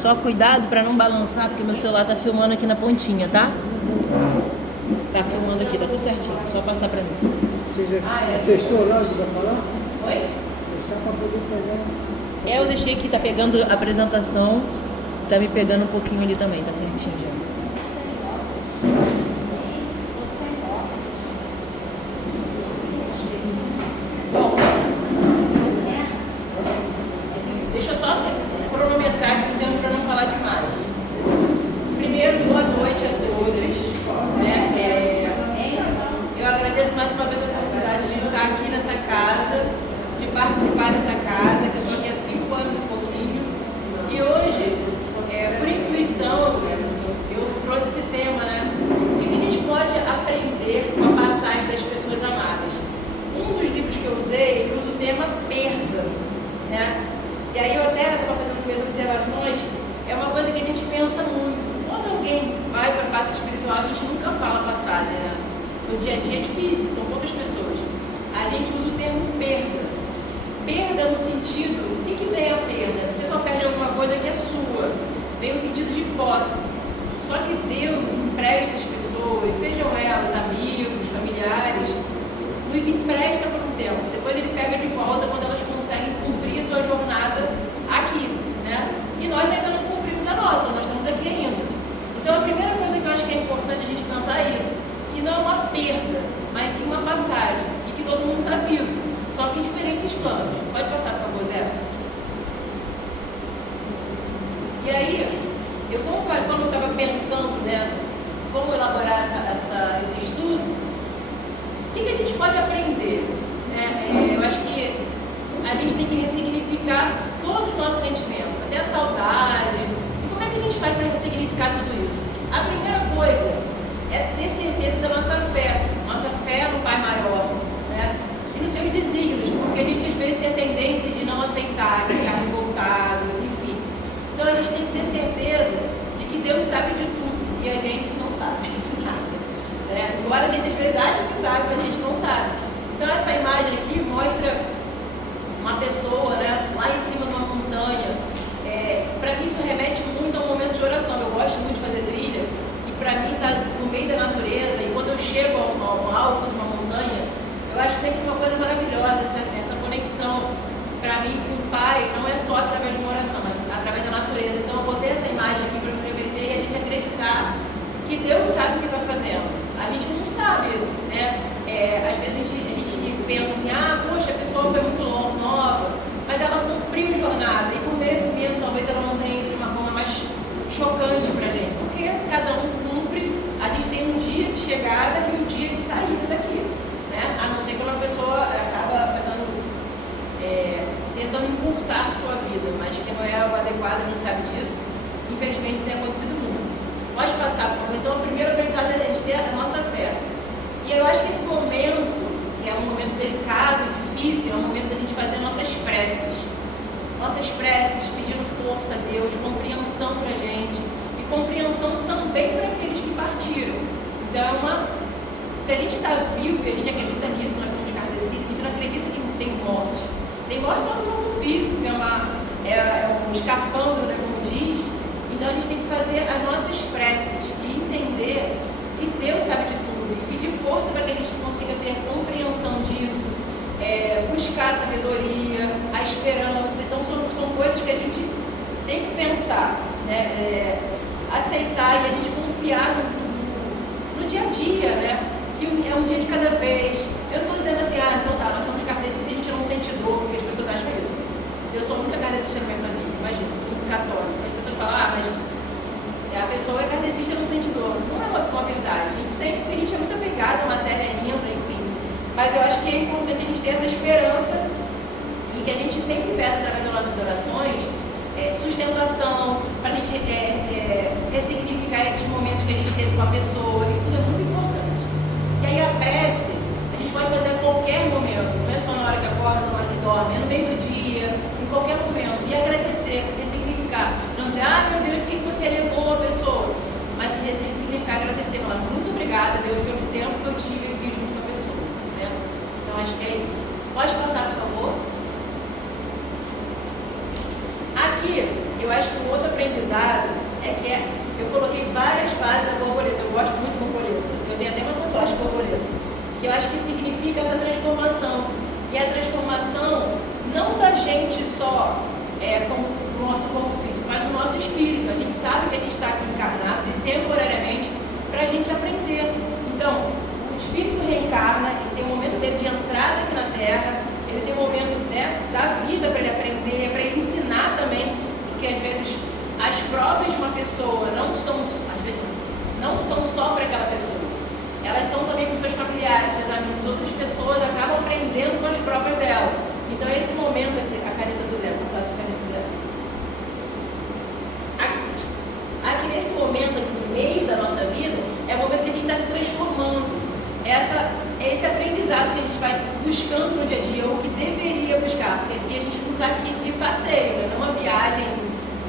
Só cuidado para não balançar, porque meu celular tá filmando aqui na pontinha, tá? Tá filmando aqui, tá tudo certinho. Só passar para mim. Você já testou lá onde vai falar? Oi? Testar para poder pegar. Eu deixei aqui, tá pegando a apresentação. Tá me pegando um pouquinho ali também, tá certinho já. Bom, deixa eu só cronometrar aqui o tempo para não falar demais. Primeiro, boa noite a todos. Eu agradeço mais uma vez a oportunidade de estar aqui nessa casa, de participar dessa casa, que eu estou aqui há 5 anos e pouquinho. E hoje, por intuição, eu trouxe esse tema, né? O que a gente pode aprender com a passagem das pessoas amadas? Um dos livros que eu usei, usa o tema perda, né? E aí eu até estava fazendo minhas observações, é uma coisa que a gente pensa muito. Quando alguém vai para a parte espiritual, a gente nunca fala passagem, né? No dia a dia é difícil, são poucas pessoas. A gente usa o termo perda. Perda no sentido, o que vem a perda? Você só perde alguma coisa que é sua. Vem o sentido de posse. Só que Deus empresta as pessoas, sejam elas amigos, familiares, nos empresta por um tempo. Depois ele pega de volta quando elas conseguem cumprir a sua jornada aqui, né? E nós ainda não cumprimos a nossa, então nós estamos aqui ainda. Então a primeira coisa que eu acho que é importante a gente pensar é isso, que não é uma perda, mas sim uma passagem, e que todo mundo está vivo, só que em diferentes planos. Pode passar, por favor, Zé? E aí, quando eu estava pensando, né, como elaborar esse estudo, o que a gente pode aprender? Eu acho que a gente tem que ressignificar todos os nossos sentimentos, até a saudade. E como é que a gente faz para ressignificar tudo isso? A primeira coisa é ter certeza da nossa fé no Pai Maior, né? E nos seus desígnios, porque a gente às vezes tem a tendência de não aceitar, de ficar revoltado, enfim. Então a gente tem que ter certeza de que Deus sabe de tudo e a gente não sabe de nada, né? Embora a gente às vezes ache que sabe, mas a gente não sabe. Então essa imagem aqui mostra uma pessoa, né, lá em cima de uma montanha. Para mim isso remete muito a um momento de oração. Eu gosto muito de fazer trilha e para mim estar no meio da natureza, e quando eu chego ao alto de uma montanha, eu acho sempre uma coisa maravilhosa essa conexão para mim com o Pai. Não é só através de uma oração, mas através da natureza. Então eu botei essa imagem aqui para remeter e a gente acreditar que Deus sabe o que está fazendo. A gente não sabe, né? Às vezes a gente pensa assim, poxa, a pessoa foi muito nova, mas ela cumpriu a jornada, e por merecimento talvez ela não tenha ido de uma forma mais chocante pra gente, porque cada um cumpre. A gente tem um dia de chegada e um dia de saída daqui, né? A não ser quando a pessoa acaba tentando encurtar sua vida, mas que não é o adequado, a gente sabe disso. Infelizmente isso tem acontecido muito. Pode passar, por favor. Então o primeiro aprendizado é a gente ter a nossa fé. E eu acho que esse momento, que é um momento delicado, difícil, é um momento da gente fazer nossas preces, pedindo força a Deus, compreensão pra gente, e compreensão também para aqueles que partiram. Então, se a gente está vivo e a gente acredita nisso, nós somos kardecistas, a gente não acredita que não tem morte. Tem morte só no corpo físico, que é um escafandro, né, como diz. Então a gente tem que fazer as nossas preces e entender que Deus sabe de tudo, e pedir força para que a gente consiga ter compreensão disso, buscar a sabedoria, a esperança. Então são coisas que a gente tem que pensar, né? Aceitar e a gente confiar no dia a dia, né? Que é um dia de cada vez. Eu não estou dizendo assim, então tá, nós somos kardecistas e a gente não sente dor, porque as pessoas acham isso. Eu sou a única kardecista na minha família, imagina, muito católica. As pessoas falam, mas a pessoa é kardecista e não sente dor. Não é uma verdade. A gente sente porque a gente é muito apegado à matéria ainda, enfim. Mas eu acho que é importante a gente ter essa esperança e que a gente sempre peça através das nossas orações sustentação, para a gente ressignificar esses momentos que a gente teve com a pessoa. Isso tudo é muito importante. E aí a prece, a gente pode fazer a qualquer momento, não é só na hora que acorda, na hora que dorme, é no meio do dia, em qualquer momento. E agradecer, ressignificar. Não dizer, meu Deus, por que você levou a pessoa? Mas ressignificar, agradecer, falar muito obrigada, Deus, pelo tempo que eu tive aqui junto com a pessoa, né? Então acho que é isso. Pode passar, por favor? Aqui, eu acho que um outro aprendizado eu coloquei várias fases da borboleta. Eu gosto muito de borboleta. Eu tenho até uma tatuagem de borboleta. Que eu acho que significa essa transformação. E a transformação não da gente só com o nosso corpo físico, mas do nosso espírito. A gente sabe que a gente está aqui encarnado e temporariamente para a gente aprender. Então, o espírito reencarna, ele tem um momento dele de entrada aqui na Terra, ele tem um momento, né, da vida para ele aprender, para ele ensinar também, porque às vezes as provas de uma pessoa não são só para aquela pessoa, elas são também para os seus familiares, seus amigos, outras pessoas acabam aprendendo com as provas dela. Então esse momento aqui, a caneta do Zé, passasse para a caneta do Zé. Aqui nesse momento, aqui no meio da nossa vida, é o momento que a gente está se transformando. Esse aprendizado que a gente vai buscando no dia a dia, ou que deveria buscar, porque aqui a gente não está aqui de passeio, né? Não é uma viagem,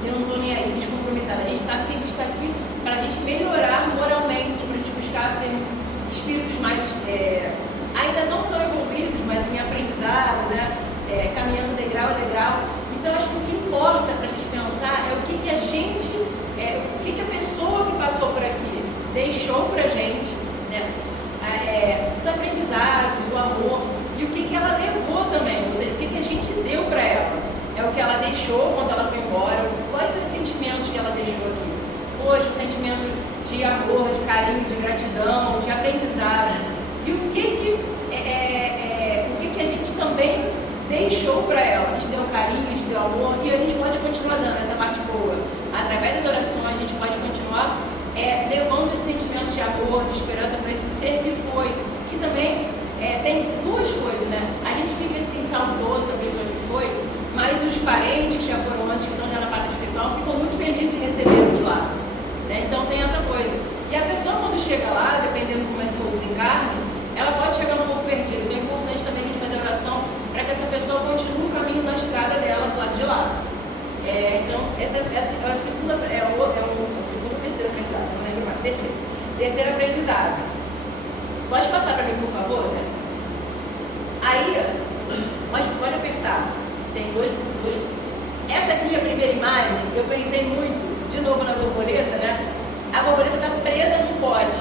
eu não estou nem aí descompromissada. A gente sabe que a gente está aqui para a gente melhorar moralmente, para a gente buscar sermos espíritos mais, ainda não tão evoluídos, mas em aprendizado, né? Caminhando degrau a degrau. Então acho que o que importa para a gente pensar é o que a gente, o que a pessoa que passou por aqui deixou para a gente, né? Os aprendizados, o amor, e o que ela levou também, ou seja, o que a gente deu para ela. É o que ela deixou quando ela foi embora, quais são os sentimentos que ela deixou aqui. Hoje, o sentimento de amor, de carinho, de gratidão, de aprendizado. E o que a gente também deixou para ela. A gente deu carinho, a gente deu amor, e a gente pode continuar dando essa parte boa. Através das orações, a gente pode continuar levando esses sentimentos de amor, de esperança para esse ser que foi. Que também tem duas coisas, né? A gente fica assim saudoso da pessoa que foi, mas os parentes que já foram antes, que estão já na parte espiritual, ficam muito felizes de recebê-lo de lá. Né? Então tem essa coisa. E a pessoa quando chega lá, dependendo como é que for o desencarne, ela pode chegar um pouco perdida. Então é importante também a gente fazer oração para que essa pessoa continue o caminho da estrada dela do lado de lá. Então, essa é a segunda, o segundo ou terceiro aprendizado, não lembro mais. Terceiro aprendizado. Pode passar para mim, por favor, Zé? Aí, pode apertar. Tem dois. Essa aqui, a primeira imagem, eu pensei muito, de novo na borboleta, né? A borboleta está presa num pote.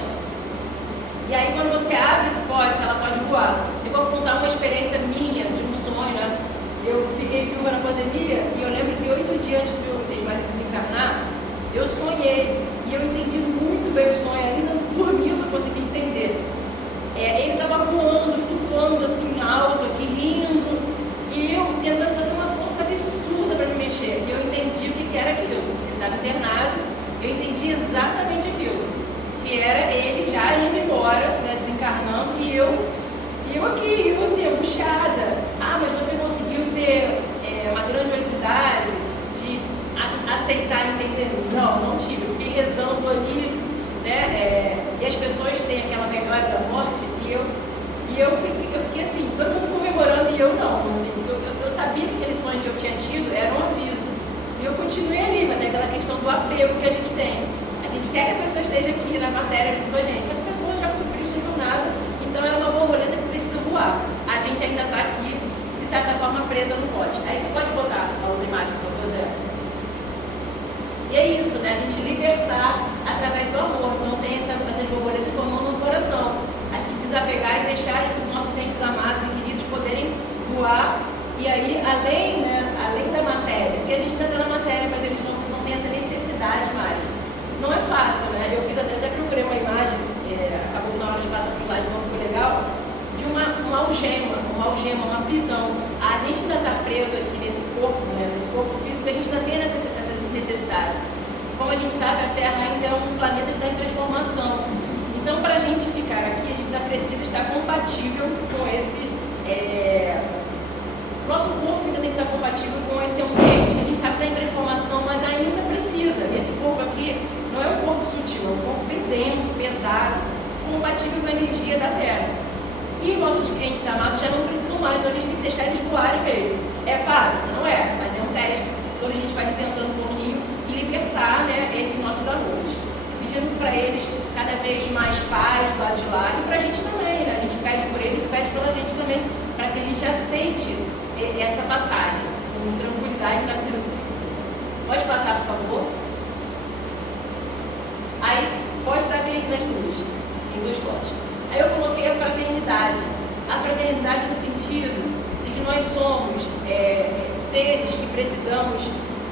E aí, quando você abre esse pote, ela pode voar. Eu vou contar uma experiência minha, de um sonho, né? Eu fiquei viúva na pandemia e eu lembro que 8 dias antes de meu ex-marido desencarnar, eu sonhei e eu entendi muito bem o sonho, ainda dormindo eu consegui entender. Ele estava voando, flutuando assim alto, aqui rindo, e eu tentando fazer uma força absurda para me mexer. E eu entendi o que era aquilo. Ele estava internado, eu entendi exatamente aquilo, que era ele já indo embora, né, desencarnando, e eu aqui, eu assim, angustiada. Mas você conseguiu ter uma grandiosidade de aceitar e entender? Não tive. Eu fiquei rezando ali, né? E as pessoas têm aquela memória da morte, e eu fiquei assim, todo mundo comemorando, e eu não. Assim, eu sabia que aquele sonho que eu tinha tido era um aviso. E eu continuei ali, mas é aquela questão do apego que a gente tem. A gente quer que a pessoa esteja aqui na matéria junto com a gente. Só que a pessoa já cumpriu sua jornada, então ela é uma borboleta que precisa voar. A gente ainda está aqui, de certa forma, presa no pote. Aí você pode botar a outra imagem, por favor, Zé. E é isso, né? A gente libertar através do amor. Então tem essas borboletas formando um coração. A gente desapegar e deixar os nossos entes amados e queridos poderem voar. E aí, além da matéria, porque a gente ainda está na matéria, mas eles não têm essa necessidade mais. Não é fácil, né? Eu fiz até procurei uma imagem, acabou na hora de passar para o slide, não ficou legal, de uma algema, uma prisão. A gente ainda está preso aqui nesse corpo, né? Nesse corpo físico, a gente ainda tem essa necessidade. Como a gente sabe, a Terra ainda é um planeta que está em transformação. Então, para a gente ficar aqui, a gente ainda precisa estar compatível com esse... Nosso corpo ainda tem que estar compatível com esse ambiente, que a gente sabe que está em transformação, mas ainda precisa. Esse corpo aqui não é um corpo sutil, é um corpo bem denso, pesado, compatível com a energia da Terra. E nossos clientes amados já não precisam mais, então a gente tem que deixar eles voarem mesmo. É fácil? Não é, mas é um teste. Então a gente vai tentando um pouquinho e libertar, né, esses nossos amores. Pedindo para eles cada vez mais paz do lado de lá e para a gente também, né? A gente pede por eles e pede pela gente também, para que a gente aceite essa passagem com tranquilidade na medida do possível. Pode passar, por favor? Aí, pode dar bem aqui nas duas, em duas fotos. Aí eu coloquei a fraternidade. A fraternidade no sentido de que nós somos seres que precisamos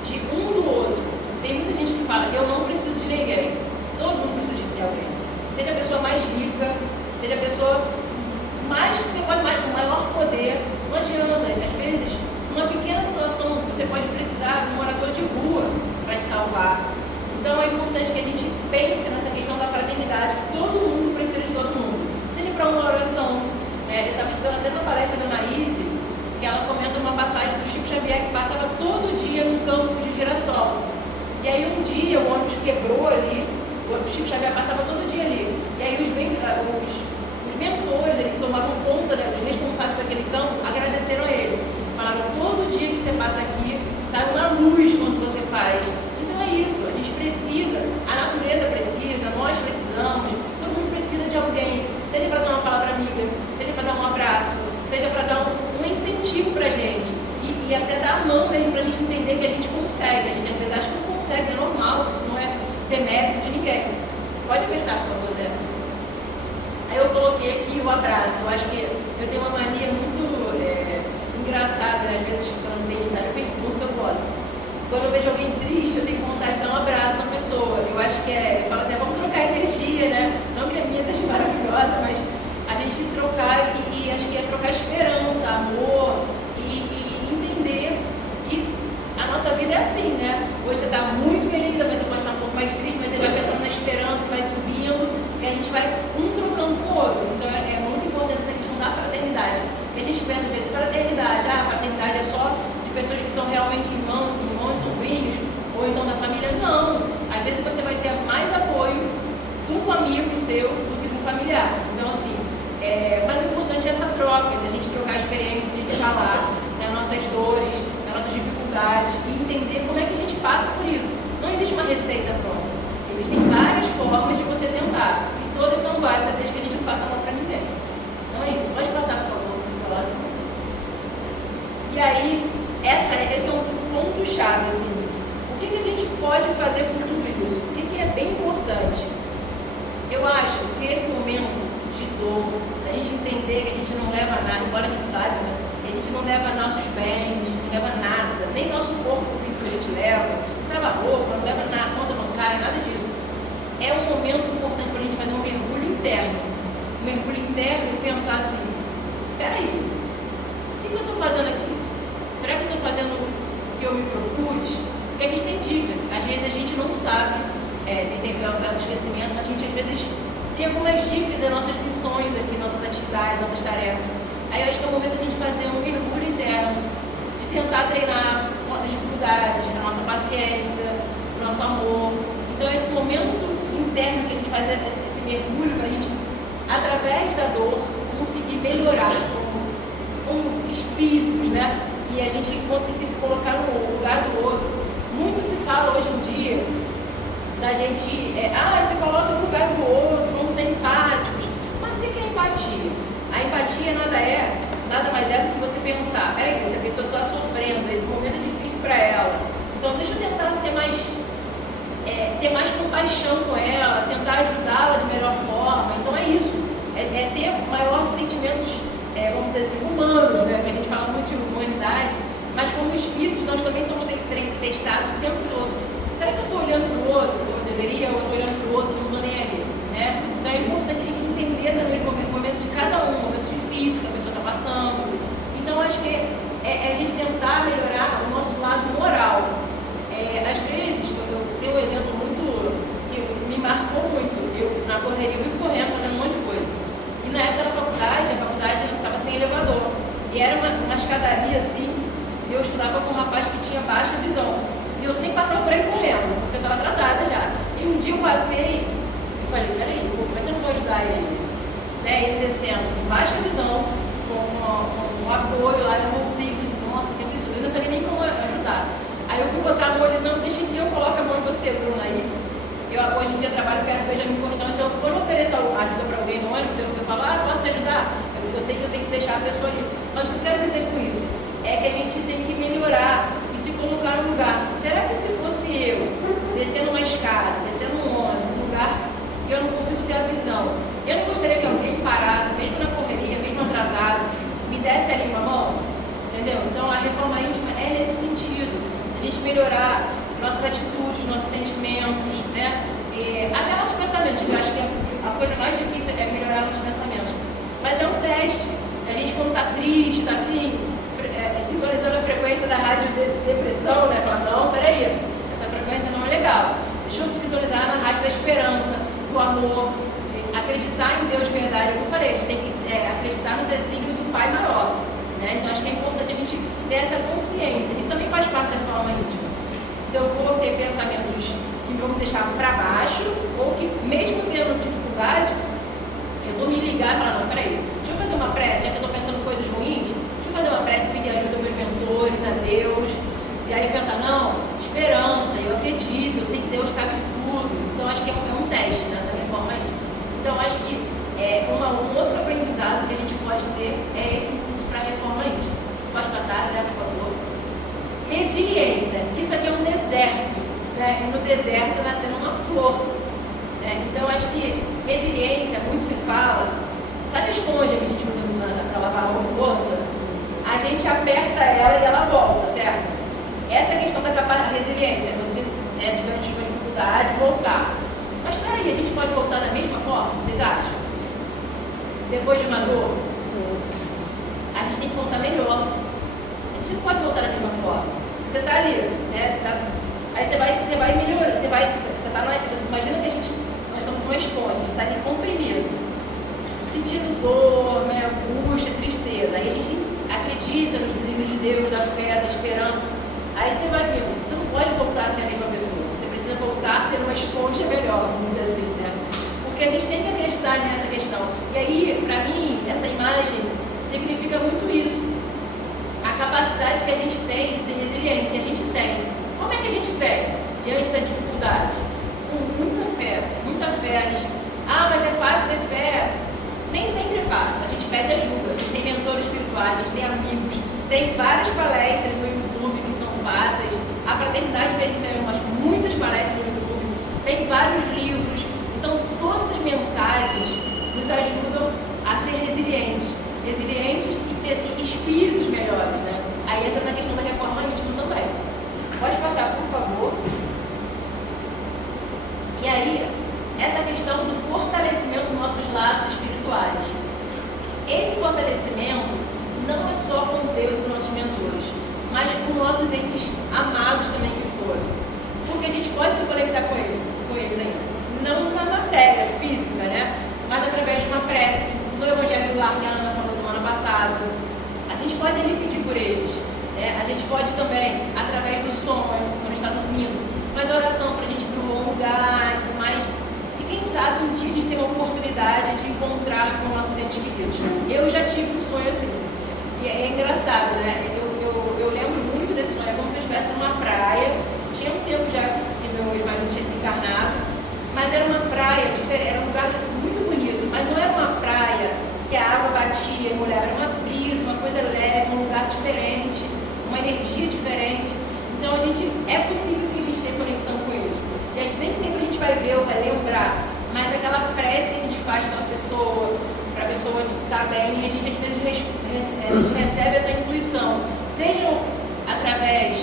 de um do outro. Tem muita gente que fala, eu não preciso de ninguém. Todo mundo precisa de alguém. Seja a pessoa mais rica, seja a pessoa mais que você pode, com maior poder. Não adianta, às vezes, uma pequena situação, você pode precisar de um morador de rua para te salvar. Então é importante que a gente pense nessa questão da fraternidade, que todo mundo precisa de todo mundo. Seja para uma oração, eu estava estudando até uma palestra da Maíse, que ela comenta uma passagem do Chico Xavier que passava todo dia no campo de girassol. E aí um dia o ônibus quebrou ali, o Chico Xavier passava todo dia ali. E aí os mentores, que tomavam conta, né, os responsáveis por aquele campo, agradeceram a ele. Falaram, todo dia que você passa aqui, sai uma luz quando você faz. Então é isso, a gente precisa, a natureza precisa, nós precisamos, todo mundo precisa de alguém, seja para dar uma palavra amiga, seja para dar um abraço, seja para dar um incentivo para a gente, e até dar a mão mesmo para a gente entender que a gente consegue. A gente às vezes acha que não consegue, é normal, isso não é demérito de ninguém. Pode apertar, por favor, Zé. Aí eu coloquei aqui o abraço. Eu acho que eu tenho uma mania muito engraçada, às vezes quando não tem intimidade, eu pergunto se eu posso. Quando eu vejo alguém triste, eu tenho vontade de dar um abraço na pessoa. Eu acho que eu falo até, vamos trocar energia, né? Não que a minha esteja maravilhosa, mas a gente trocar, e acho que é trocar esperança, amor, e entender que a nossa vida é assim, né? Hoje você está muito feliz, amanhã você pode estar um pouco mais triste, mas você vai pensando na esperança, vai subindo, e a gente vai um trocando com o outro. Então é muito importante essa questão da fraternidade. E a gente pensa às vezes, fraternidade, fraternidade é só de pessoas que são realmente irmãos sanguíneos, ou então da família. Não, às vezes você vai ter mais apoio de um amigo seu do que de um familiar. Então assim, mas o importante é essa troca, da gente trocar experiências, a gente falar, né, nossas dores, das nossas dificuldades, e entender como é que a gente passa por isso. Não existe uma receita pronta. Existem várias formas de você tentar, e todas são válidas desde que a gente não faça mal para ninguém. Então é isso. Pode passar, por favor, para o próximo. E aí, esse é um ponto-chave, assim. O que a gente pode fazer por tudo isso? O que é bem importante? Eu acho que esse momento de dor, a gente entender que a gente não leva nada, embora a gente saiba, né? A gente não leva nossos bens, não leva nada, nem nosso corpo físico a gente leva, não leva roupa, não leva nada, conta bancária, nada disso. É um momento importante para a gente fazer um mergulho interno. Um mergulho interno e pensar assim, peraí, o que eu estou fazendo aqui? Será que eu estou fazendo o que eu me propus? Porque a gente tem dicas, às vezes a gente não sabe, tem que ver o esquecimento, mas a gente às vezes tem algumas dicas das nossas missões aqui, nossas atividades, nossas tarefas. Aí eu acho que é o momento da gente fazer um mergulho interno, de tentar treinar nossas dificuldades, a nossa paciência, o nosso amor. Então esse momento interno que a gente faz esse mergulho, para a gente, através da dor, conseguir melhorar como espíritos, né? E a gente conseguir se colocar no lugar do outro. Muito se fala hoje em dia da gente, se coloca no lugar do outro, vamos ser empáticos. Mas o que é empatia? A empatia nada mais é do que você pensar, peraí, essa pessoa está sofrendo, esse momento é difícil para ela, então deixa eu tentar ser ter mais compaixão com ela, tentar ajudá-la de melhor forma. Então é isso, ter maior sentimentos, vamos dizer assim, humanos, né? Que a gente fala muito de humanidade, mas como espíritos nós também somos testados o tempo todo. Será que eu estou olhando para o outro, como eu deveria, ou eu estou olhando para o outro, não estou nem ali, né? Então é importante a gente entender também os momentos de cada um, momentos difíceis que a pessoa está passando. Então acho que é a gente tentar melhorar o nosso lado moral. Às vezes, eu tenho um exemplo muito que me marcou muito. Eu, na correria, eu fui correndo, fazendo um monte de coisa. E na época da faculdade, a faculdade estava sem elevador. E era uma escadaria assim, e eu estudava com um rapaz que tinha baixa visão. E eu sempre passei por ele correndo, porque eu estava atrasada já. E um dia eu passei e falei, peraí, como é que eu não vou ajudar ele? Né? Ele descendo, com baixa visão, com um apoio lá, eu voltei e falei, nossa, que absurdo, eu não sabia nem como ajudar. Aí eu fui botar a mão, ele, não, deixa que eu coloque a mão em você, Bruna, aí. Eu hoje em dia trabalho perto do Benjamin Constant, então quando eu ofereço ajuda para alguém no ônibus, eu falo, posso te ajudar? Eu sei que eu tenho que deixar a pessoa ali. Mas o que eu quero dizer com isso é que a gente tem que melhorar e se colocar no lugar. Será que se fosse eu, descendo uma escada, descendo um ônibus, um lugar e eu não consigo ter a visão. Eu não gostaria que alguém parasse, mesmo na correria, mesmo atrasado, me desse ali uma mão, entendeu? Então a reforma íntima é nesse sentido, a gente melhorar nossas atitudes, nossos sentimentos, né? Até nossos pensamentos, que eu acho que a coisa mais difícil é melhorar nossos pensamentos. Mas é um teste. A gente, quando está triste, está assim, sintonizando a frequência da rádio depressão, né? Fala, não, peraí, essa frequência não é legal. Deixa eu sintonizar na rádio da esperança, do amor, acreditar em Deus de verdade. Como eu falei, a gente tem que acreditar no desígnio do Pai maior. Né? Então acho que é importante a gente ter essa consciência. Isso também faz parte da reforma íntima. Se eu vou ter pensamentos que vão me deixar para baixo, ou que mesmo tendo dificuldade, eu vou me ligar e falar, não, peraí, deixa eu fazer uma prece, já que eu estou pensando coisas ruins, deixa eu fazer uma prece e pedir ajuda aos meus mentores, a Deus, e aí pensar, não, esperança, eu acredito, eu sei que Deus sabe de tudo. Então acho que é um teste nessa reforma íntima. Então acho que um outro aprendizado que a gente pode ter é esse curso para a reforma íntima. Pode passar, Zé, por favor. Resiliência. Isso aqui é um deserto, né? E no deserto nascendo uma flor. Né? Então acho que resiliência, muito se fala. Sabe a esponja que a gente usa para lavar a louça? A gente aperta ela e ela volta, certo? Essa é a questão da resiliência, você, diante de uma dificuldade, voltar. Mas peraí, a gente pode voltar da mesma forma? Vocês acham? Depois de uma dor, a gente tem que voltar melhor. A gente não pode voltar da mesma forma. Você está ali, né? Aí você vai melhorando. Você imagina que nós somos uma esponja, a gente está ali comprimido, sentindo dor, né, angústia, tristeza. Aí a gente acredita nos desígnios de Deus, da fé, da esperança. Aí você vai ver, você não pode voltar a ser a mesma pessoa. Você precisa voltar a ser uma esponja melhor, vamos dizer assim, né? Porque a gente tem que acreditar nessa questão. E aí, para mim, essa imagem significa muito isso. A capacidade que a gente tem de ser resiliente, a gente tem. Como é que a gente tem diante da dificuldade? Com muita fé, muita fé. Mas é fácil ter fé? Nem sempre é fácil. A gente pede ajuda, a gente tem mentores espirituais, a gente tem amigos, tem várias palestras no YouTube que são fáceis. A Fraternidade mesmo tem muitas palestras no YouTube, tem vários livros. Então, todas as mensagens nos ajudam a ser resilientes e ter espíritos melhores, né? Aí entra na questão da reforma íntima também. Pode passar, por favor. E aí, essa questão do fortalecimento dos nossos laços espirituais. Esse fortalecimento não é só com Deus e com nossos mentores, mas com nossos entes amados também que foram. Porque a gente pode se conectar com eles ainda. Não na matéria física, né? Mas através de uma prece, do Evangelho do Lar que a Ana falou semana passada. A gente pode ali pedir por eles. Né? A gente pode também, através do sonho, quando está dormindo, fazer oração para a gente ir para um bom lugar e tudo mais. E quem sabe um dia a gente tem uma oportunidade de encontrar com nossos entes queridos. Eu já tive um sonho assim. E é engraçado, né? Eu lembro muito desse sonho, é como se eu estivesse numa praia. Tinha um tempo já que meu ex-marido tinha desencarnado. Mas era uma praia diferente, era um lugar muito bonito, mas não era uma praia que a água batia e molhava, era uma brisa, uma coisa leve, um lugar diferente, uma energia diferente. Então é possível sim a gente ter conexão com eles. E nem sempre a gente vai ver ou vai lembrar, mas aquela prece que a gente faz para a pessoa estar bem, e a gente às vezes recebe essa intuição, seja através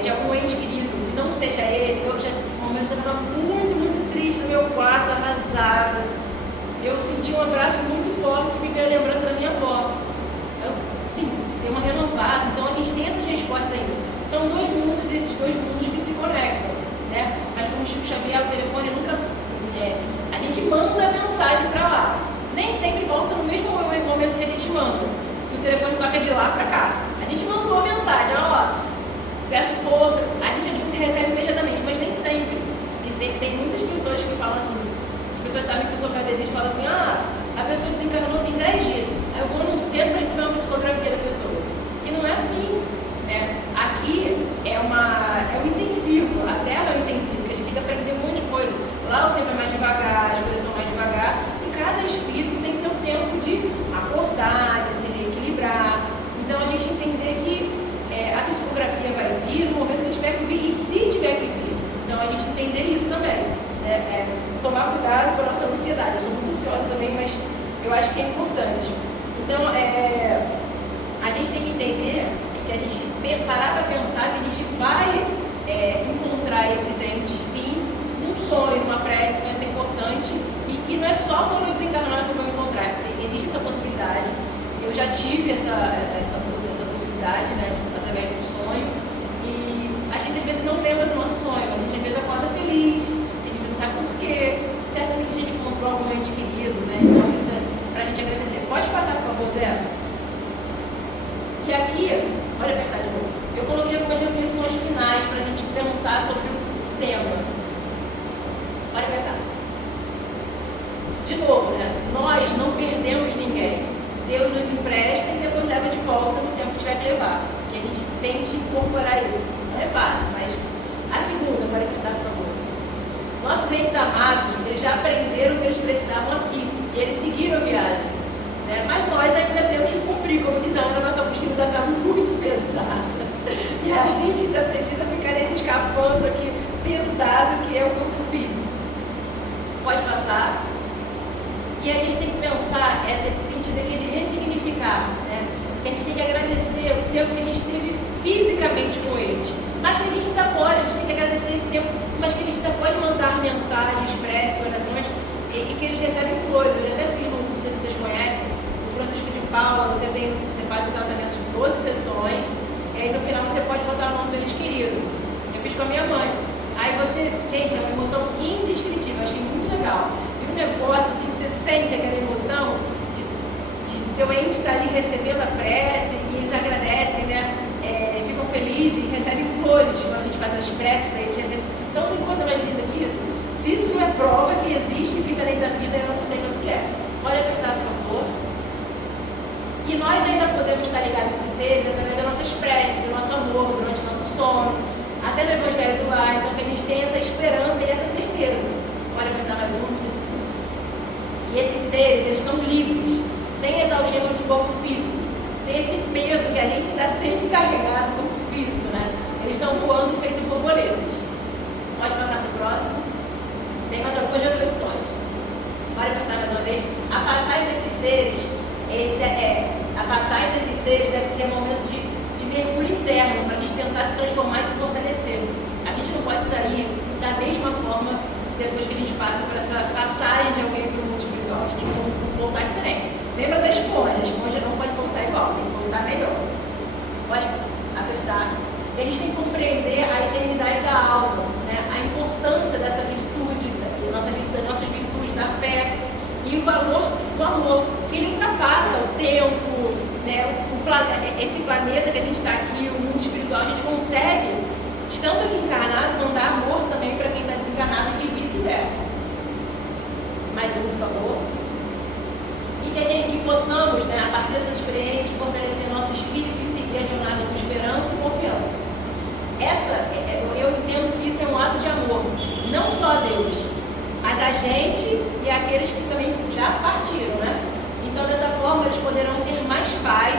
de algum ente querido, que não seja ele. No momento que eu estava muito triste no meu quarto, arrasada, eu senti um abraço muito forte que me veio a lembrança da minha avó. Tem uma renovada. Então a gente tem essas respostas ainda. São dois mundos, esses dois mundos que se conectam, né? Mas como o Chico Xavier, o telefone nunca... a gente manda a mensagem para lá. Nem sempre volta no mesmo momento que a gente manda. Que o telefone toca de lá para cá. A gente mandou a mensagem, peço força. A gente às vezes recebe imediatamente, mas nem sempre. Tem muitas pessoas que falam assim, as pessoas sabem que eu sou kardecista e falam assim, a pessoa desencarnou tem 10 dias. Aí eu vou num centro para receber uma psicografia da pessoa. E não é assim. Né? Aqui é um intensivo, a Terra é um intensivo, que a gente tem que aprender um monte de coisa. Lá o tempo é mais devagar, as coisas são mais devagar, e cada espírito tem seu tempo de acordar, de se reequilibrar. Então a gente entender que a psicografia vai vir no momento que tiver que vir, e se tiver que vir. Então a gente entender isso também. tomar cuidado com a nossa ansiedade. Eu sou muito ansiosa também, mas eu acho que é importante. Então, a gente tem que entender que a gente parar para pensar que a gente vai encontrar esses entes, sim, num sonho, numa prece, que isso é importante, e que não é só quando eu desencarnar que eu vou encontrar. Existe essa possibilidade. Eu já tive essa possibilidade, né, através do sonho, e a gente às vezes não lembra do nosso sonho, mas a gente às vezes acorda feliz, a gente não sabe por quê. Certamente a gente encontrou algum ente querido, né? Então isso é para a gente agradecer. Pode passar, por favor, Zé? E aqui, olha apertar de novo, eu coloquei algumas reflexões finais para a gente pensar sobre o tema. Olha apertar. De novo, né? Nós não perdemos ninguém. Deus nos empresta e depois leva de volta no tempo que tiver que levar. Que a gente tente incorporar isso. Não é fácil, mas a segunda, para que por favor. Nossos entes amados, eles já aprenderam o que eles precisavam aqui. E eles seguiram a viagem. Né? Mas nós ainda temos que cumprir. Como diz a Ana, nossa mochila ainda está muito pesada. E a gente ainda precisa ficar nesse escafandro aqui pesado que é o corpo físico. Pode passar. E a gente tem que pensar nesse sentido aqui de ressignificar, né? Que a gente tem que agradecer o tempo que a gente teve fisicamente com eles. Mas que a gente ainda pode, a gente tem que agradecer esse tempo, mas que a gente ainda pode mandar mensagens, preces, orações, e que eles recebem flores. Eu já até fiz, não sei se vocês conhecem, o Francisco de Paula, você faz o tratamento de 12 sessões, e aí no final você pode botar o nome do ente querido. Eu fiz com a minha mãe. Aí você, gente, é uma emoção indescritível, eu achei muito legal. Um negócio assim que você sente aquela emoção de teu ente estar ali recebendo a prece e eles agradecem, né? Ficam felizes e recebem flores quando a gente faz as preces para eles. Então tem coisa mais linda que isso. Se isso não é prova que existe vida além da vida, eu não sei mais o que é. Pode apertar, por favor. E nós ainda podemos estar ligados a esses seres através das nossas preces, do nosso amor, durante o nosso sono, até no Evangelho do Lar. Então que a gente tenha essa esperança e essa certeza. Pode apertar mais um, não sei se... E esses seres, eles estão livres, sem as algemas do corpo físico, sem esse peso que a gente ainda tem que carregar no corpo físico, né? Eles estão voando feito borboletas. Pode passar para o próximo. Tem mais algumas reflexões. Pode apertar mais uma vez. A passagem desses seres, deve ser um momento de mergulho interno, para a gente tentar se transformar e se fortalecer. A gente não pode sair da mesma forma depois que a gente passa por essa passagem de alguém para o mundo espiritual. A gente tem que voltar diferente. Lembra da esponja? A esponja não pode voltar igual, tem que voltar melhor. Pode apertar. E a gente tem que compreender a eternidade da alma, né? A importância dessa virtude, das nossas virtudes, da fé e o valor do amor, que ele ultrapassa o tempo, né? Esse planeta que a gente está aqui, o mundo espiritual, a gente consegue, estando aqui encarnado, mandar amor também para quem está desencarnado e vice-versa. Mais um, por favor. E que possamos, né, a partir dessas experiências, fortalecer nosso espírito e seguir a jornada com esperança e confiança. Eu entendo que isso é um ato de amor, não só a Deus, mas a gente e aqueles que também já partiram, né? Então, dessa forma, eles poderão ter mais paz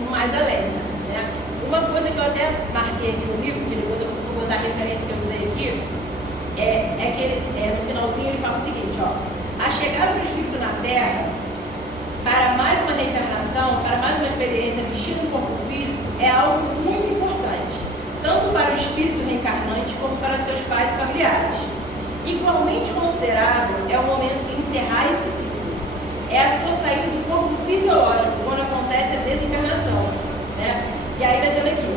no mais além, né? Uma coisa que eu até marquei aqui no livro, que depois eu vou botar a referência que eu usei aqui, é que no finalzinho ele fala o seguinte, ó: a chegada do Espírito na Terra, para mais uma reencarnação, para mais uma experiência vestindo um corpo físico, é algo muito importante, tanto para o espírito reencarnante como para seus pais e familiares. Igualmente considerável é o momento de encerrar esse ciclo. É a sua saída do corpo fisiológico, quando acontece a desencarnação, né? E aí está dizendo aqui,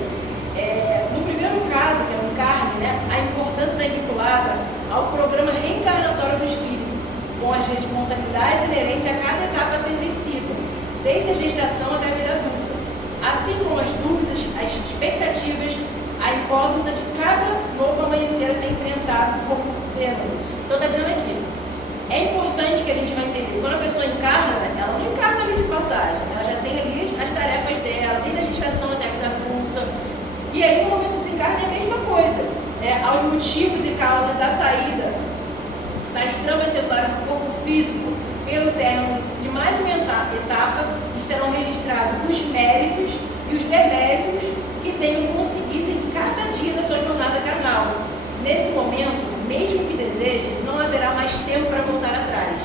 no primeiro caso, que é o carne, né, a importância está vinculada ao programa reencarnatório do espírito, com as responsabilidades inerentes a cada etapa a ser vencida, desde a gestação até a vida adulta, assim como as dúvidas, as expectativas, a incógnita de cada novo amanhecer a ser enfrentado por dentro. Então está dizendo aqui, é importante que a gente vai entender, quando a pessoa encarna, ela não encarna ali de passagem, ela já tem ali as tarefas dela, desde a gestação até a vida adulta, e aí no momento do desencarne é a mesma coisa, né? Aos motivos e causas da saída das tramas celulares do corpo físico pelo término de mais uma etapa, estarão registrados os méritos e os deméritos que tenham conseguido em cada dia da sua jornada carnal. Nesse momento, mesmo que deseje, não haverá mais tempo para voltar atrás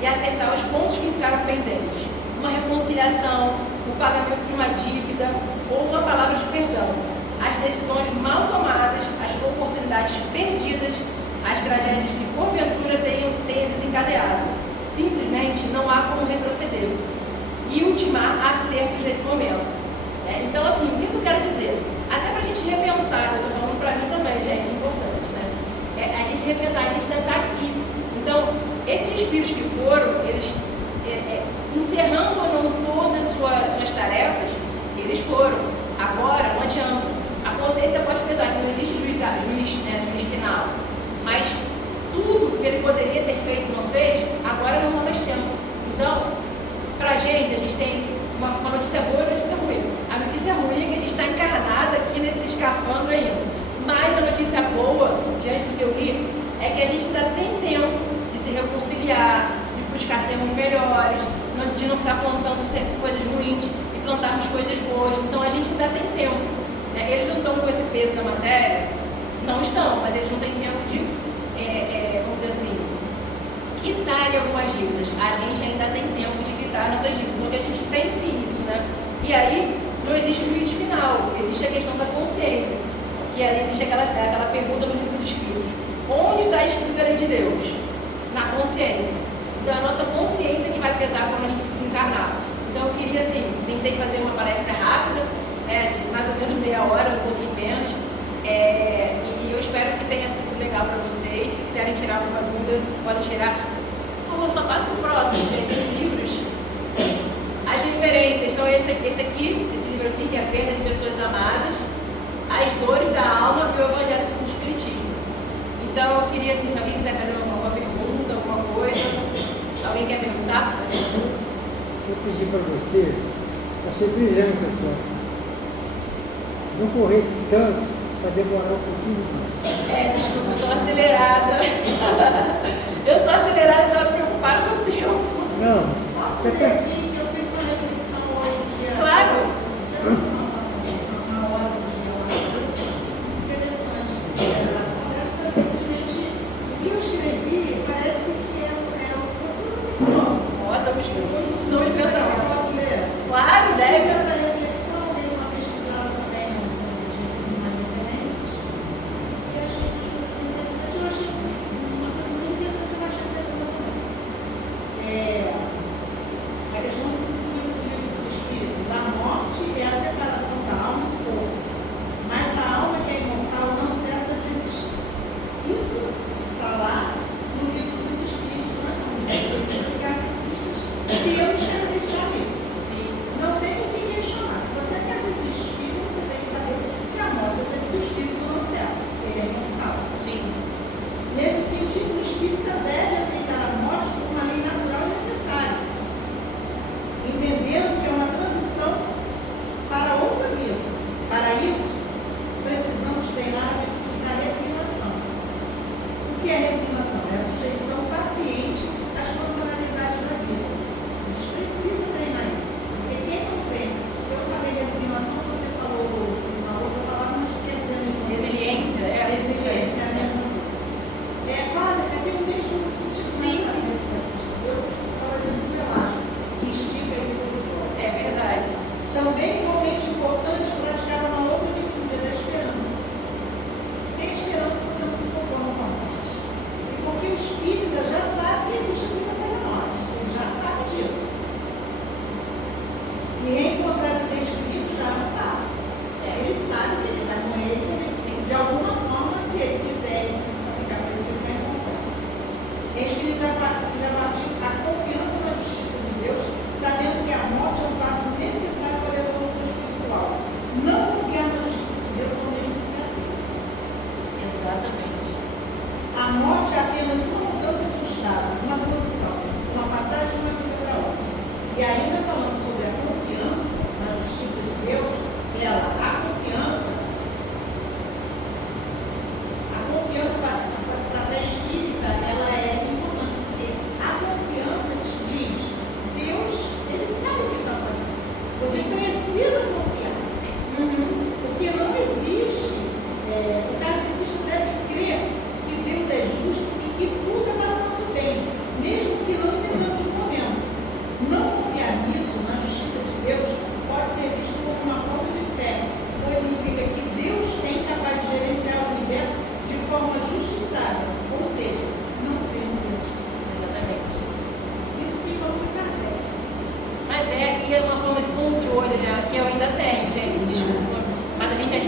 e acertar os pontos que ficaram pendentes. Uma reconciliação, o pagamento de uma dívida ou uma palavra de perdão. As decisões mal tomadas, as oportunidades perdidas, as tragédias que porventura tenha desencadeado. Simplesmente não há como retroceder e ultimar acertos nesse momento. Então, assim, o que eu quero dizer? Até para a gente repensar, eu estou falando para mim também, gente, importante, né? A gente repensar, a gente ainda está aqui. Então, esses espíritos que foram, eles, encerrando ou não todas as suas tarefas, eles foram. Agora, não adianta. A consciência pode pesar, que não existe juiz final. Mas tudo que ele poderia ter feito e não fez, agora não dá mais tempo. Então, pra gente, a gente tem uma notícia boa e uma notícia ruim. A notícia ruim é que a gente está encarnada aqui nesse escafandro ainda. Mas a notícia boa, diante do que eu li, é que a gente ainda tem tempo de se reconciliar, de buscar sermos melhores, de não ficar plantando sempre coisas ruins e plantarmos coisas boas. Então a gente ainda tem tempo. Eles não estão com esse peso da matéria? Não estão, mas eles não têm tempo de, vamos dizer assim, quitar algumas dívidas. A gente ainda tem tempo de quitar nossas dívidas, porque a gente pense isso, né? E aí não existe juízo final, existe a questão da consciência, que aí existe aquela pergunta no livro dos Espíritos: onde está escrito a lei de Deus? Na consciência. Então é a nossa consciência que vai pesar quando a gente desencarnar. Então eu queria, assim, tentei fazer uma palestra rápida, de mais ou menos meia hora, um pouquinho menos, e eu espero que tenha sido legal para vocês. Se quiserem tirar alguma dúvida, podem tirar. Por favor, só passe o próximo, tem livros. As referências são esse aqui, esse livro aqui, que é A Perda de Pessoas Amadas, As Dores da Alma e o Evangelho segundo o Espiritismo. Então eu queria, assim, se alguém quiser fazer alguma pergunta, alguma coisa, alguém quer perguntar? Eu pedi para você, achei brilhante a sua. Não corresse tanto para demorar um pouquinho mais. Desculpa, eu sou acelerada. Eu sou acelerada e estava preocupada com o tempo. Não. Posso ver aqui que eu fiz uma reflexão hoje? Claro. Na hora interessante. Simplesmente, o que eu escrevi parece que é o futuro. Estamos com conjunção de pensamento. Posso ler? Claro, deve. Essa reflexão, dei uma pesquisada também nas referências, e achei muito interessante. Eu achei uma coisa muito interessante, eu achei interessante também. A questão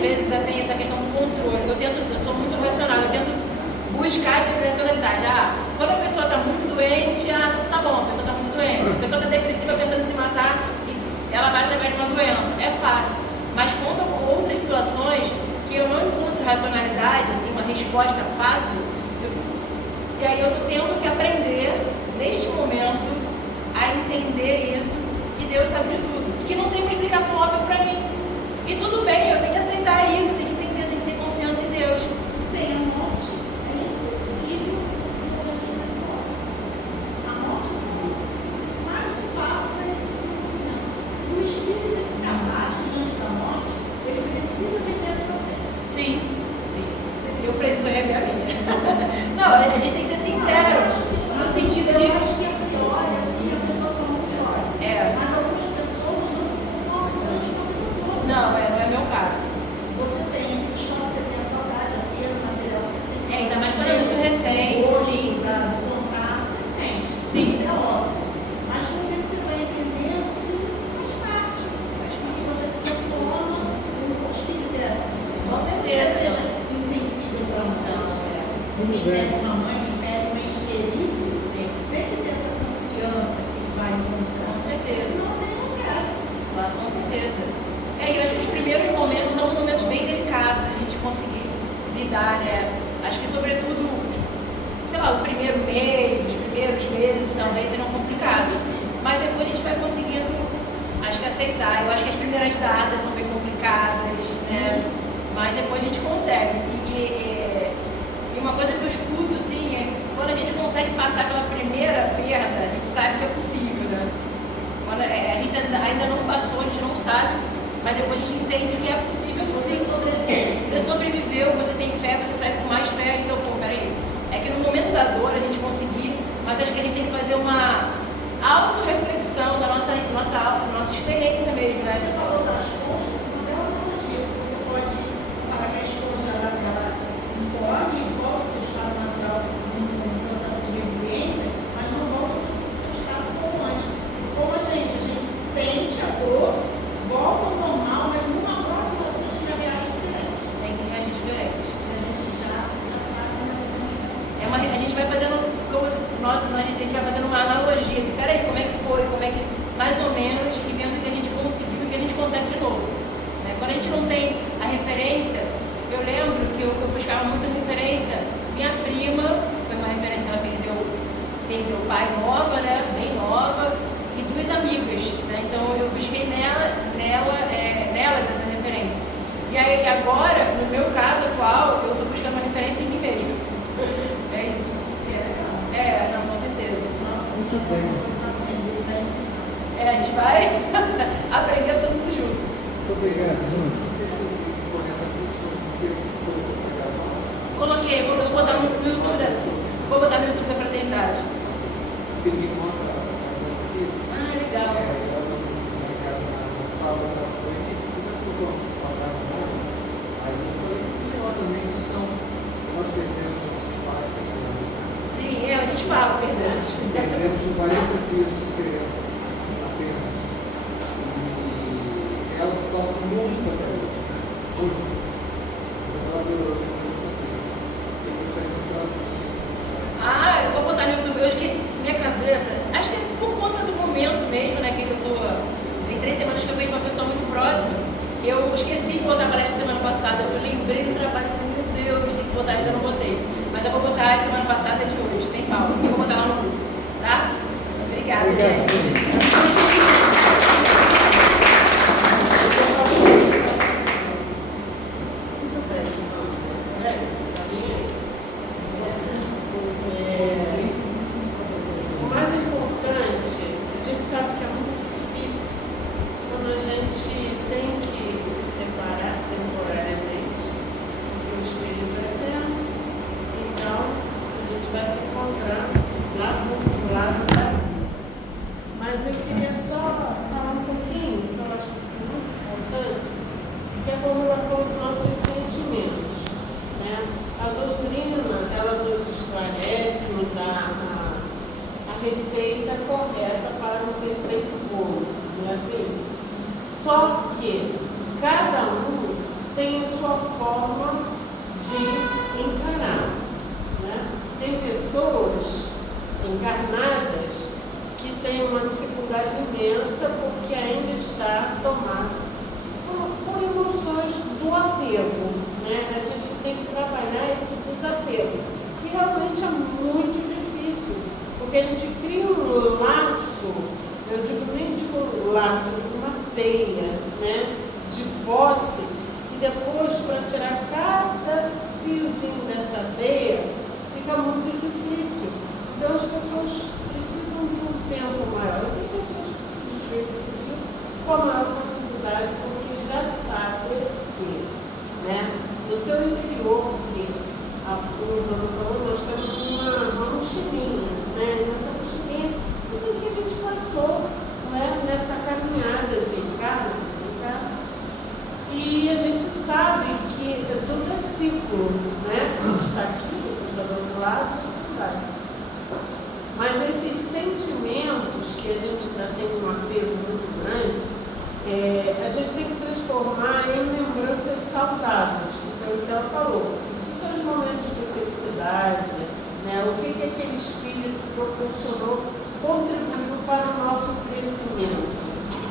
vezes ainda tem essa questão do controle. Eu sou muito racional, eu tento buscar às vezes a racionalidade. Quando a pessoa está muito doente, tá bom, a pessoa está muito doente. A pessoa está depressiva pensando em se matar e ela vai através de uma doença. É fácil. Mas quando outras situações que eu não encontro racionalidade, assim, uma resposta fácil, e aí eu estou tendo que aprender, neste momento, a entender isso, que Deus sabe de tudo. Que não tem uma explicação óbvia para mim. E tudo bem, eu tenho que aceitar isso, eu tenho que entender, tenho que ter confiança em Deus. Sem a morte, é impossível desenvolver esse negócio. A morte é só mais um passo para esse desenvolvimento. E o espírito que se abate diante da morte, ele precisa ter essa fé. Sim, sim. Eu preciso rever a minha. Não, a gente tem que ser sincero, no sentido de... Eu acho que a priori, assim, a pessoa toma um choque. Mas algumas pessoas não se conformam durante uma vida toda. Não é meu caso. Você tem o choque, você tem a saudade, a perda material, você sente. Ainda mais quando é muito recente, sim. Você sente. Sim. Isso é óbvio. Mas com o tempo você vai entendendo que faz parte. Que você se transforma no espírito dessa. Com certeza. Você seja insensível para uma quem perde uma mãe, quem perde um ente querido, tem que ter essa confiança que vai encontrar. Com certeza. Senão tem um graça. Com certeza. E eu acho que os primeiros momentos são momentos bem delicados, a gente conseguir lidar, né? Acho que sobretudo, sei lá, o primeiro mês, os primeiros meses talvez serão complicados. Mas depois a gente vai conseguindo, acho que aceitar. Eu acho que as primeiras datas são bem complicadas, né? Mas depois a gente consegue. E uma coisa que eu escuto, assim, é que quando a gente consegue passar pela primeira perda, a gente sabe que é possível, né? Quando a gente ainda não passou, a gente não sabe, mas depois a gente entende que é possível sim. Você sobreviveu, você tem fé, você sai com mais fé, então, peraí. É que no momento da dor a gente conseguir, mas acho que a gente tem que fazer uma autorreflexão da nossa experiência mesmo, né? Você falou das esponjas, uma bela analogia, porque você pode parar que a esponja ela encolhe e volta ao seu estado natural num processo de resiliência, mas não volta ao seu estado como antes. Como a gente sente a dor, volta ao normal, mas numa próxima dor a gente já reage diferente. Tem que reagir diferente. A gente já sabe mais A gente vai fazendo, a gente vai fazendo uma analogia, de, peraí, como é que foi, mais ou menos, e vendo que a gente conseguiu e que a gente consegue de novo. Né? Quando a gente não tem a referência, eu lembro que eu buscava muita referência. Minha prima, foi uma referência que ela perdeu o pai nova, né? Bem nova, e duas amigas. Né? Então eu busquei nelas essa referência. E aí agora, no meu caso atual, eu estou buscando uma referência em mim mesma. É isso. Não, com certeza. Muito bem. A gente vai aprender todo mundo junto. Muito obrigado, Bruno. Coloquei, vou botar no YouTube da Fraternidade. Legal. Sim, a gente fala, perdemos. Perdemos 40 dias de criança apenas. E ela sofre muito até hoje. Muito. Ela adorou essa filha. Eu gostaria muito de assistir. Eu vou botar no YouTube. Eu esqueci minha cabeça. Acho que é por conta do momento mesmo, né? Que eu tô. Tem 3 semanas que eu vejo uma pessoa muito próxima. Eu esqueci de botar a palestra semana passada. Eu lembrei do trabalho. Meu Deus, tem que botar, ainda não botei. Mas eu vou botar de semana passada e de hoje, sem falta. Eu vou botar lá no grupo. Tá? Obrigada, gente. O mais importante, a gente sabe que é muito difícil quando a gente tem que se separar temporariamente, porque o espírito é eterno. Então, a gente vai se encontrar lá do outro lado da vida. Mas eu queria só falar um pouquinho, que eu acho isso muito importante, que é com relação aos nossos sentimentos. Né? A doutrina, ela nos esclarece, nos dá a receita correta para um perfeito bolo, não é assim? Só que cada um tem a sua forma de encarar, né? Tem pessoas encarnadas que têm uma dificuldade imensa porque ainda está tomada por emoções do apego, né? A gente tem que trabalhar esse desapego, que realmente é muito difícil, porque a gente cria um laço, eu digo nem digo laço, eu digo uma teia, né? De posse, e depois para tirar cada fiozinho dessa teia fica muito difícil. Então as pessoas precisam de um tempo maior. E tem pessoas que se desvencilham com a maior facilidade, porque já sabem que, né, no seu interior, porque o Bruno falou, nós temos uma mochilinha, né? Nessa mochilinha, tudo que a gente passou, né, nessa caminhada de encarno, e a gente sabe que tudo é ciclo, né? A gente está aqui, a gente está do outro lado, e assim vai. Mas esses sentimentos que a gente ainda tem um apego muito grande, a gente tem que transformar em lembranças saudáveis, que foi o que ela falou. Que são os momentos de felicidade, né? O que aquele espírito proporcionou, contribuiu para o nosso crescimento,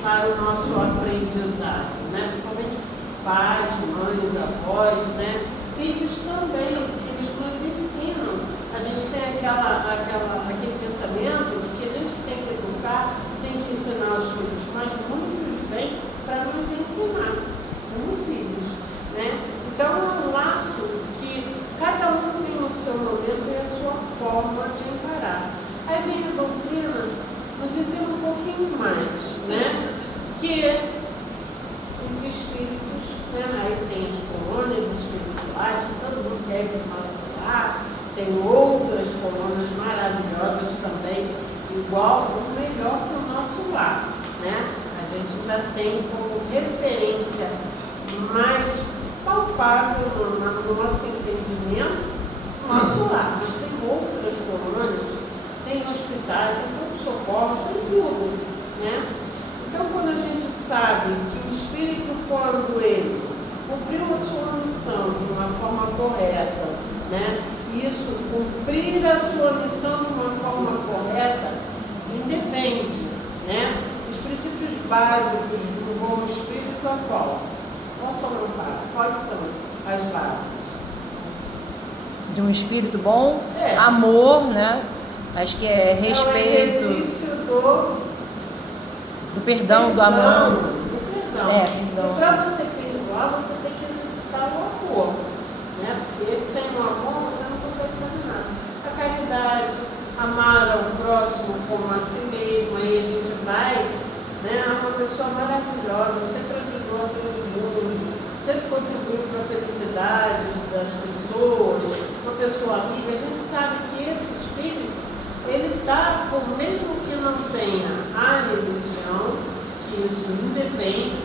para o nosso aprendizado, né? Principalmente pais, mães, avós, né? Filhos também, eles nos ensinam. A gente tem aquele pensamento de que a gente tem que educar, tem que ensinar os filhos, mas muitos vêm para nos ensinar, como filhos, né? Então é um laço que cada um tem o seu momento e a sua forma de encarar. Aí vem a doutrina, nos ensina um pouquinho mais, né? Que os espíritos, né? Aí tem as colônias espirituais, que todo mundo quer ir para o nosso lar, tem outras colônias maravilhosas também, igual ou melhor que o nosso lar, né? A gente ainda tem como referência mais palpável no nosso entendimento o nosso lar. Mas tem outras colônias, tem hospitais, tem poucos socorros, tem tudo, né? Então, quando a gente sabe que o espírito, quando ele cumpriu a sua missão de uma forma correta, né? Isso, cumprir a sua missão de uma forma correta, independe, né? Os princípios básicos de um bom espírito é qual? Quais são as bases? De um espírito bom, amor, né? Acho que é respeito. É o exercício do perdão, do amor. Do perdão. Perdão. E para você perdoar, você tem que exercitar o amor, né? Porque sem o amor você não consegue fazer nada. A caridade, amar ao próximo como a si mesmo, aí a gente vai, né? Uma pessoa maravilhosa, sempre ajudou a todo mundo, sempre contribuiu para a felicidade das pessoas, uma pessoa amiga. A gente sabe que esse espírito, ele está, mesmo que não tenha a religião, que isso independe,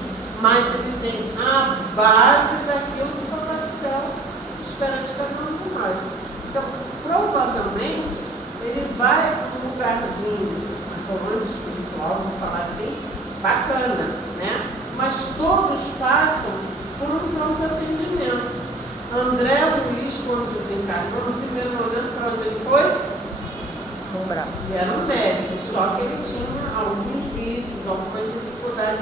mas ele tem a base daquilo que o Papai do Céu espera de cada um de nós. Então, provavelmente, ele vai para um lugarzinho, uma colônia espiritual, vamos falar assim, bacana, né? Mas todos passam por um pronto atendimento. André Luiz, quando desencarnou, no primeiro momento, para onde ele foi? E era um médico, só que ele tinha alguns vícios, algumas dificuldades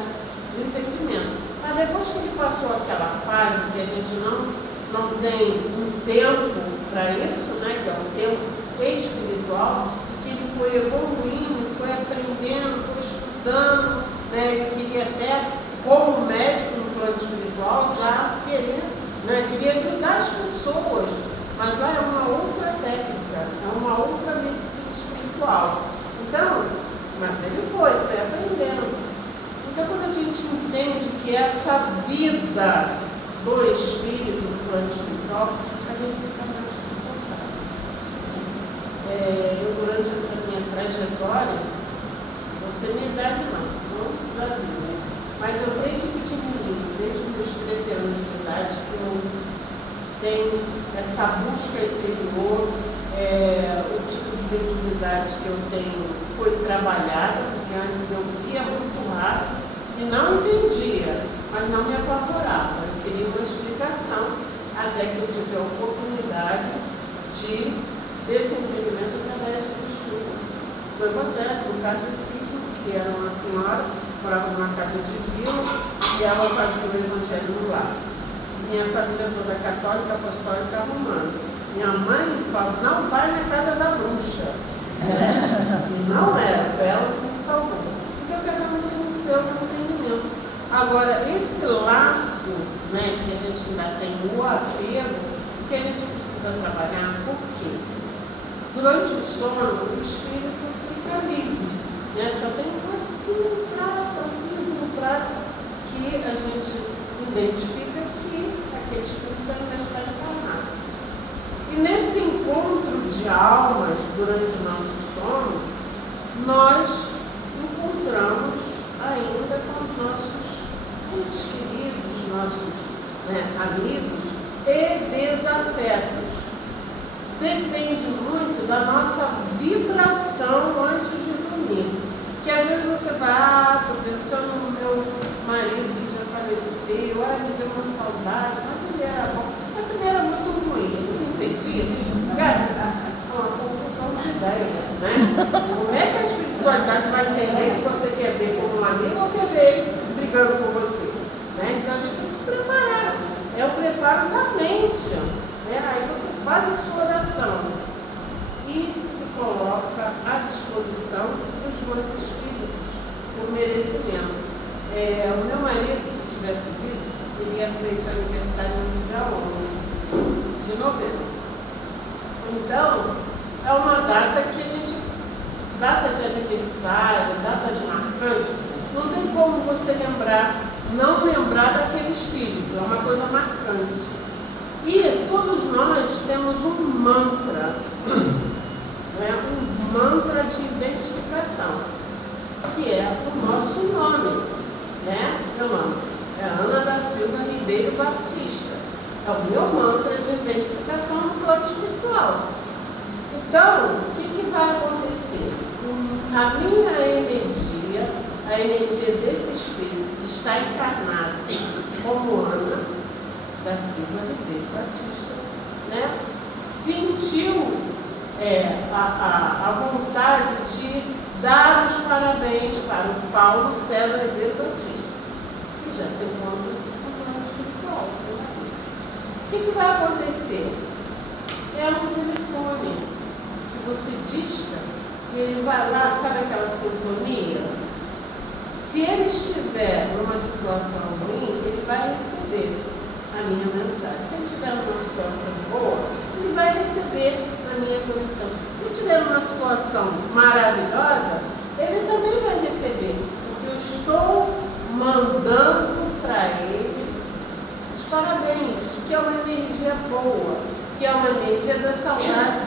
de entendimento. Mas depois que ele passou aquela fase que a gente não tem um tempo para isso, né, que é um tempo espiritual, que ele foi evoluindo, foi aprendendo, foi estudando, né, ele queria até, como médico no plano espiritual, já queria ajudar as pessoas, mas lá é uma outra técnica, é uma outra medicina espiritual. Então, mas ele foi aprendendo. Então, quando a gente entende que essa vida do espírito, do plano espiritual, a gente fica mais confortável. Eu, durante essa minha trajetória, não sei minha idade mais, não da vida, mas eu desde pequenininho, desde os meus 13 anos de idade, que eu tenho essa busca interior, o tipo de mediunidade que eu tenho foi trabalhada, porque antes eu via muito rápido e não entendia, mas não me apavorava. queria uma explicação, até que eu tive a oportunidade desse entendimento através do estudo do Evangelho, do Catecismo, que era uma senhora, morava numa casa de vila, e ela fazia o Evangelho no lar. Minha família toda católica, apostólica, romana. Minha mãe falou, não vai na casa da bruxa. E não era, foi ela que me salvou. Então cada um tem o seu entendimento. Agora, esse laço, né, que a gente ainda tem o apego, que a gente precisa trabalhar, por quê? Durante o sono, o espírito fica livre, né? Só tem um fiozinho no prato, que a gente identifica que aquele espírito ainda está encarnado. E nesse encontro de almas, durante o nosso sono, nós encontramos ainda com os nossos entes queridos, nossos amigos e desafetos. Depende muito da nossa vibração antes de dormir. Que às vezes você vai, estou pensando no meu marido que já faleceu, me deu uma saudade, mas ele era bom, mas também era muito ruim, eu não entendi isso. Uma confusão de ideias, né? Como é que a espiritualidade vai entender que você quer ver como um amigo ou quer ver ele brigando com você? Né? Então a gente tem que se preparar, é o preparo da mente. Né? Aí você faz a sua oração e se coloca à disposição dos bons espíritos, por merecimento. O meu marido, se tivesse visto, teria feito aniversário no dia 11 de novembro. Então, é uma data que a gente, data de aniversário, data de marcante, não tem como você não lembrar daquele espírito, é uma coisa marcante. E todos nós temos um mantra, um mantra de identificação, que é o nosso nome. Meu nome é Ana da Silva Ribeiro Batista. É o meu mantra de identificação no plano espiritual. Então, o que vai acontecer? A minha energia, a energia desse espírito que está encarnado como Ana da Silva Ribeiro Batista, sentiu a vontade de dar os parabéns para o Paulo César Ribeiro Batista, que já se encontra no plano espiritual. O que vai acontecer? É um telefone que você disca e ele vai lá, sabe aquela sintonia? Se ele estiver numa situação ruim, ele vai receber a minha mensagem. Se ele estiver numa situação boa, ele vai receber a minha conexão. Se ele estiver numa situação maravilhosa, ele também vai receber, porque eu estou mandando para ele os parabéns, que é uma energia boa, que é uma energia da saudade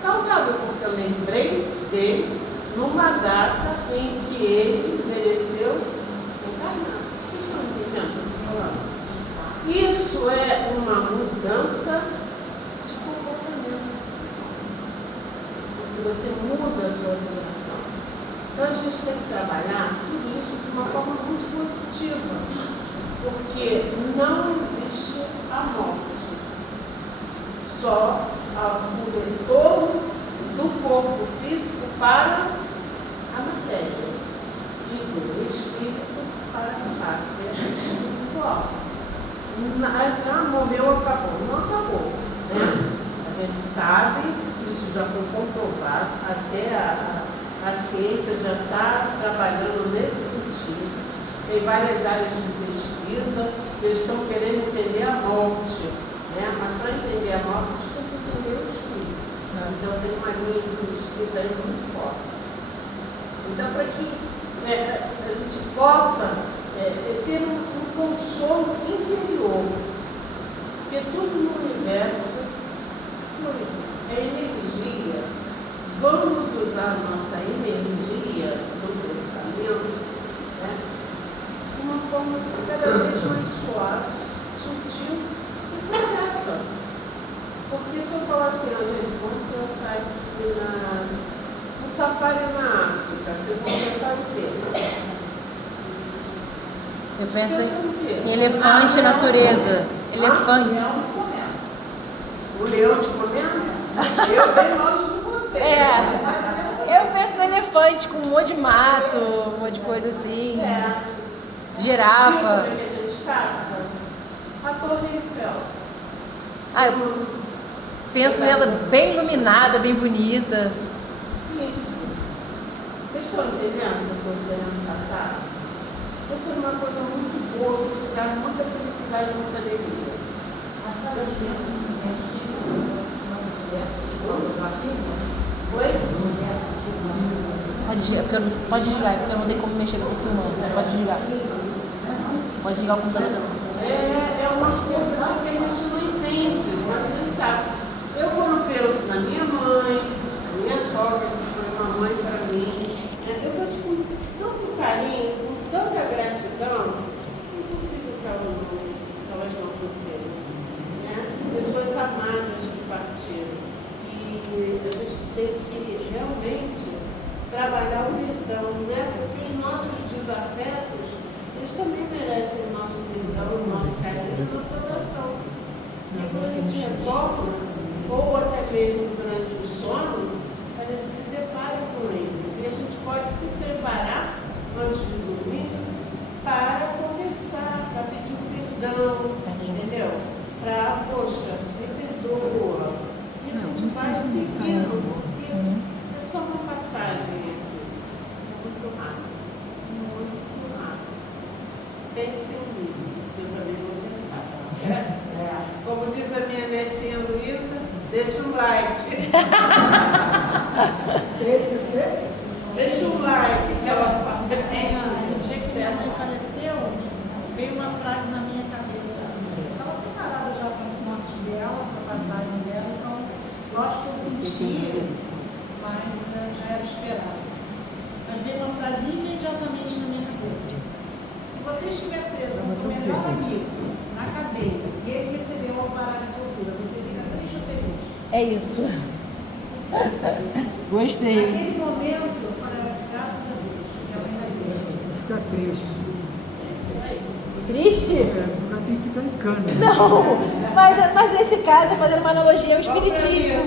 saudável, porque eu lembrei dele numa data em que ele mereceu encarnar. Vocês estão entendendo o que eu estou falando? Isso é uma mudança de comportamento, porque você muda a sua vibração. Então a gente tem que trabalhar tudo isso de uma forma muito positiva, porque não existe a morte, só o retorno do corpo físico para a matéria e do espírito para a pátria espiritual. Morreu, acabou. Não acabou. A gente sabe, isso já foi comprovado, até a ciência já está trabalhando nesse sentido. Tem várias áreas de pesquisa, eles estão querendo entender a morte. Mas para entender a morte, a gente tem que entender o espírito. Então tem uma linha de pesquisa aí muito forte. Então, para que a gente possa ter um consolo interior, porque tudo no universo flui. É energia. Vamos usar a nossa energia do pensamento de uma forma cada vez mais suave, sutil e correta. Porque se eu falar assim, gente, vamos pensar aqui no safari na África, vocês vão pensar o quê? Eu penso no quê? em elefante e natureza. Elefante. Leão me comendo. O leão te comendo? Eu bem longe de você. Eu penso no elefante com um monte de mato, um monte de coisa assim. Girafa. Como é que a gente capta? A Torre Eiffel. Eu penso nela bem iluminada, bem bonita. Isso. Vocês estão entendendo o que eu estou querendo passar? Isso é uma coisa muito boa, que te dá muita felicidade, muita alegria. A sala de criança não é Oi? Pode desligar, porque eu não tenho como mexer, porque eu tô filmando. Pode desligar. Pode desligar o computador. É uma coisa assim que a gente não entende, mas a gente sabe. Eu, quando penso na minha mãe, na minha sogra, que foi uma mãe para mim, eu penso com tanto carinho, com tanta gratidão, não consigo elas não aconteceram. Pessoas amadas que partiram. E a gente tem que realmente trabalhar o perdão, né? Porque os nossos desafetos, eles também merecem o nosso perdão, o nosso carinho, a nossa oração. E quando a gente retorna, ou até mesmo durante o sono, a gente se depara com eles. E a gente pode se preparar antes de dormir para conversar, para pedir perdão, entendeu? Para, poxa, me perdoa. E a gente vai seguindo, porque é só uma passagem aqui. Muito rápido. Muito rápido. Pensem nisso, eu também vou pensar, tá certo? Como diz a minha netinha Luísa, deixa um like. Deixa um like que ela fala. No dia que minha mãe faleceu, veio uma frase na minha cabeça assim. Eu estava preparada já para a morte dela, para a passagem dela, então, lógico que eu sentia, mas já era esperado. Mas veio uma frase imediatamente na minha cabeça. Se você estiver preso com seu melhor amigo na cadeia e ele recebeu o alvará de soltura, você fica triste ou feliz? É isso. Gostei. Naquele momento, eu falei, graças a Deus, minha mãe está viva. Fica triste. Triste? Porque tem que ficar em cana. Não, mas nesse caso, fazendo uma analogia ao espiritismo.